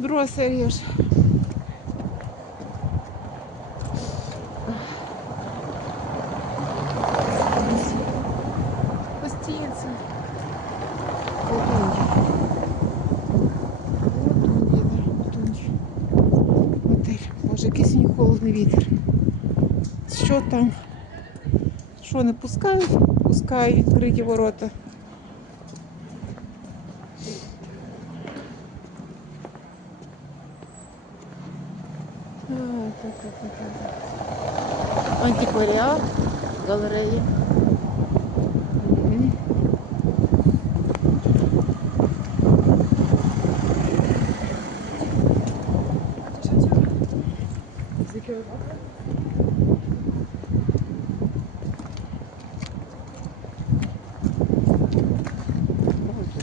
Друга серія ж. Гостиниця. Латунья. Латунья, да, Латунья. Боже, який сьогодні холодний вітер. Що там? Що не пускають? Пускають відкриті ворота. А, так, так, так, так, так. Антикваріат, галерея. Мгм.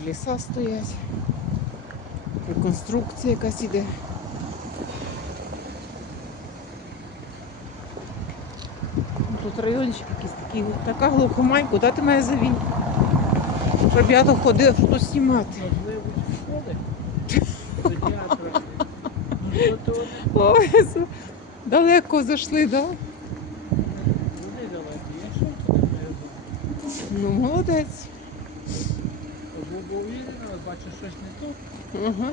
Ліса стоять. Реконструкція якась іде. Тут райончик якийсь такий. Така глухомань, куди ти мене завів? Щоб я тут ходив, що знімати. Ой, далеко зайшли, так? Да? Ну, молодець. Бачиш щось не тут. Ага.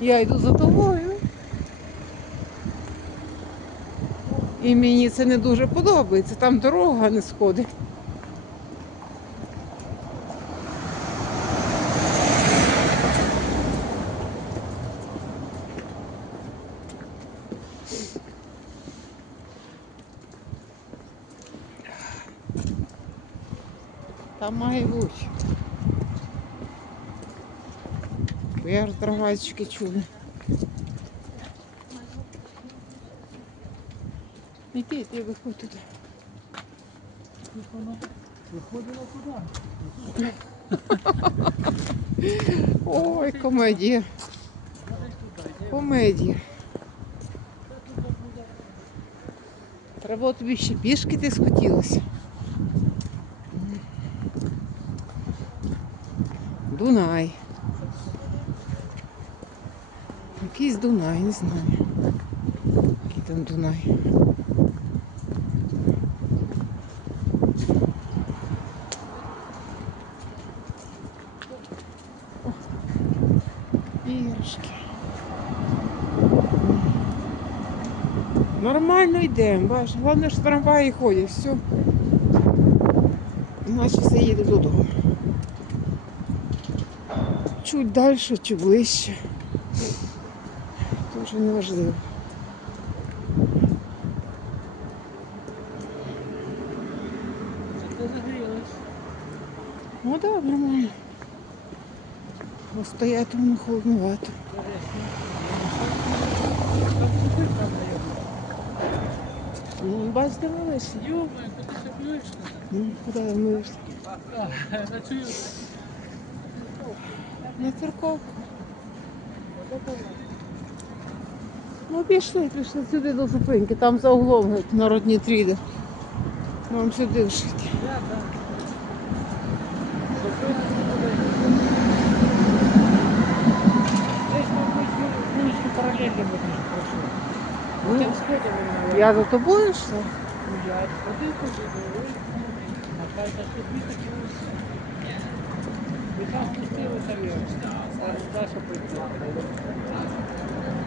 Я йду за тобою. І мені це не дуже подобається. Там дорога не сходить. Там має бути. Я ж трамвайчики чули. Іди, іди, виходь туди. Воно виходило куди? Ой, комедія. Комедія. Треба тобі ще пішки ти схотілося. Дунай. Якийсь Дунай, не знаю. Який там Дунай. Іграшки. Нормально йдемо, бачиш. Головне, що трамваї ходять, все. Наші все їде додому. Чуть далі, чи ближче. Це вже не важливо. Це загрілось. Ну так, нормально. Бо стояти воно холодновато. Ну, бач, дивилися. Йома, ти плюєшся? Ну, куди? На цю На церковку. Ну, пішли, пішли сюди до зупинки, там за углом народні тріди. Нам сюди вшити. Я за тобою йшла? Я ходив, ходив, ходив. А хай так тобі такі вулиці. Ви там спустилися Даша Далі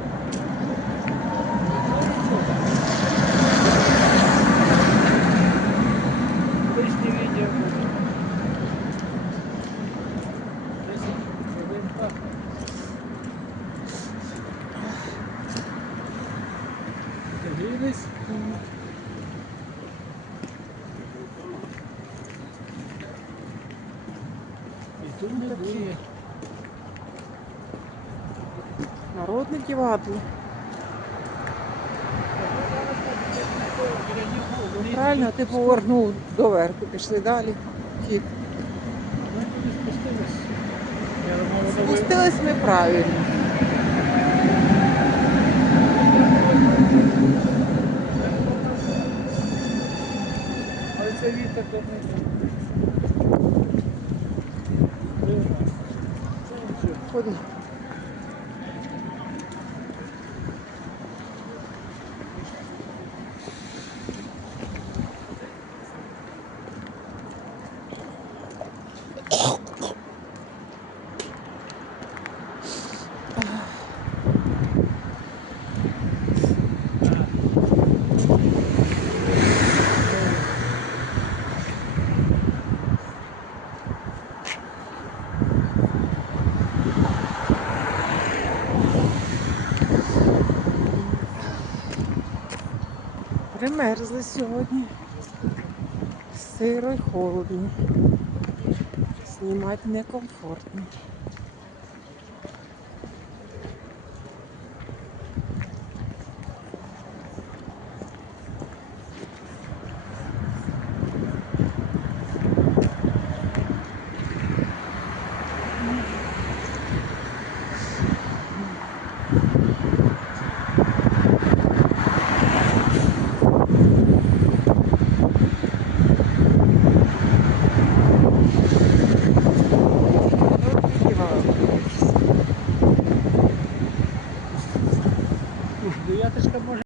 І тут не буде. Народний діватло. Правильно, ти повернув доверху, пішли далі. Хід. Ми туди спустились. Спустились ми правильно. Але це вітер до них. Дивно. Це нічого. Ходи. Примерзли сьогодні. Сиро й холодно. Знімати некомфортно.